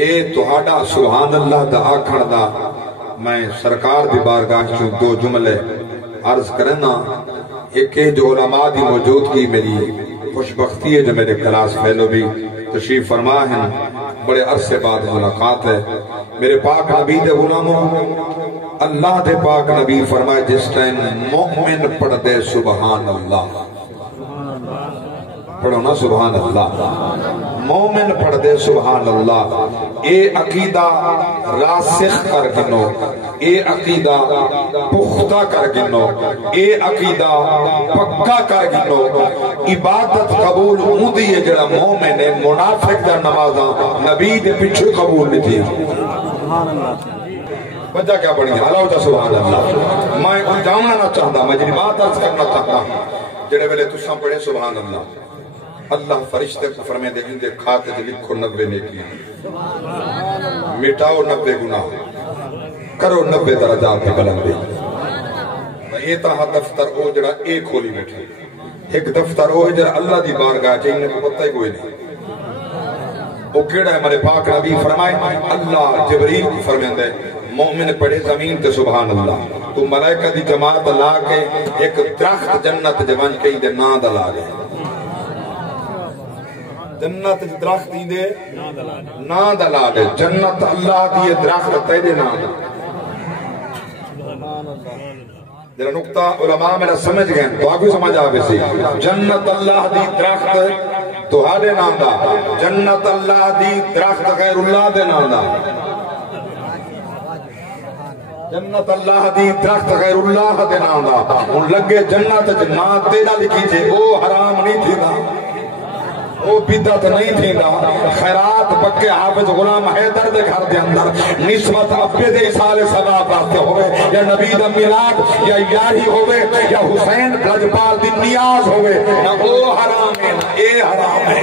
اے تہاڈا سبحان اللہ دا آکھن دا میں سرکار دی بارگاہ چوں دو جملے عرض کرنا. ایک جو علماء دی موجودگی میری خوش بختی ہے جو میرے کلاس فیلو بھی تشریف فرما ہیں, بڑے عرصے بعد ملاقات ہے. میرے پاک نبی دے غلاموں, اللہ دے پاک نبی فرمائے جس ٹائم مومن پڑھ دے سبحان اللہ, پڑھو نا سبحان اللہ, مومن پڑھ دے سبحان اللہ, اے عقیدہ راسخ کر گنو, اے عقیدہ پختہ کر گنو, اے عقیدہ پکا کر گنو. عبادت قبول ہوں دی ہے جڑا مومن ہے, منافق دا نمازاں نبی دے پیچھے قبول نہیں تھی. وجہ کیا پڑھی ہے؟ اللہ ہوتا سبحان اللہ. میں کوئی جامنا نہ چاہتا, میں جنہی بات عرض کرنا چاہتا جڑے ویلے تساں پڑھے سبحان اللہ, اللہ فرشتے کو فرمائے دے اندے کھاتے دے لکھو 90 نیکیاں, مٹاؤ 90 گناہ, کرو 90 درجات کی بلندی. یہ تاہا دفتر او جڑا ایک کھولی بیٹھے, ایک دفتر او جڑا اللہ دی بارگاہ چاہیے کو پتہ ہی کوئی نہیں. وہ کیڑا ہے ہمارے پاک نبی فرمائے اللہ جبریل کو فرمائے دے مومن پڑھے زمین تے سبحان اللہ, تو ملائکہ دی جماعت لا کے ایک درخت جنت جوان کہیں دے نا دلا گئے. جنت درخت ہی دے نا دلا دے, جنت اللہ دی درخت تیرے نا دے. جرا نقطہ علماء میرا سمجھ گئے تو آگو سمجھ آگے سی. جنت اللہ دی درخت تو ہاڑے نا دا, جنت اللہ دی درخت غیر اللہ دے نا دا, جنت اللہ دی درخت غیر اللہ دے نا دا. ان لگے جنت جنات تیرا لکھی جے وہ حرام نہیں تھی نا, وہ بدعت نہیں تھی نا. خیرات بکے حافظ غلام حیدر دے گھر دے اندر نسبت ابے دے سال ثواب واسطے ہوئے, یا نبی دا میلاد یا یاری ہوئے, یا حسین لجپال دی نیاز ہوئے, نہ وہ حرام ہے نہ اے حرام ہے.